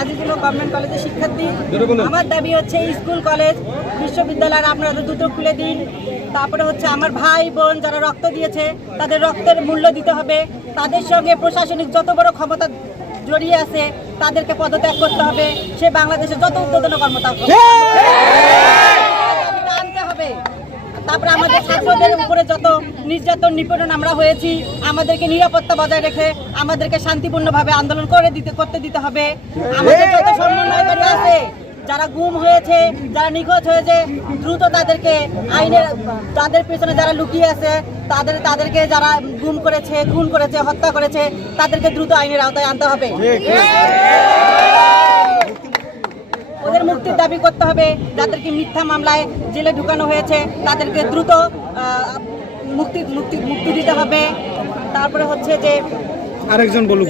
Azizul government কলেজের শিক্ষার্থী। আমার দাবি হচ্ছে স্কুল কলেজ বিশ্ববিদ্যালয়ের আপনারা দুটো খুলে দিন। তারপরে হচ্ছে আমার ভাই বোন যারা রক্ত দিয়েছে তাদের রক্তের মূল্য দিতে হবে। তাদের সঙ্গে প্রশাসনিক যত বড় ক্ষমতা জড়িয়ে আছে তাদেরকে পদত্যাগ করতে হবে। সে বাংলাদেশের যত উদ্বোধন কর্মতা তারপরে আমাদের ছাত্রদের উপরে যত নির্যাতন, নিপীড়ন আমরা হয়েছি, আমাদেরকে নিরাপত্তা বজায় রেখে আমাদেরকে শান্তিপূর্ণভাবে আন্দোলন করে দিতে, করতে দিতে হবে। আমাদের যত সমন্বয়কারী আছে, যারা গুম হয়েছে, যারা নিখোঁজ হয়েছে, দ্রুত তাদেরকে আইনের, তাদের পেছনে যারা লুকিয়ে আছে, তাদের, তাদেরকে যারা গুম করেছে, খুন করেছে, হত্যা করেছে, তাদেরকে দ্রুত আইনের আওতায় আনতে হবে। ওদের মুক্তির দাবি করতে হবে। যাদেরকে মিথ্যা মামলায় জেলে ঢুকানো হয়েছে। তাদেরকে দ্রুত মুক্তি মুক্তি মুক্তি দিতে হবে। তারপরে হচ্ছে যে আরেকজন বলুন।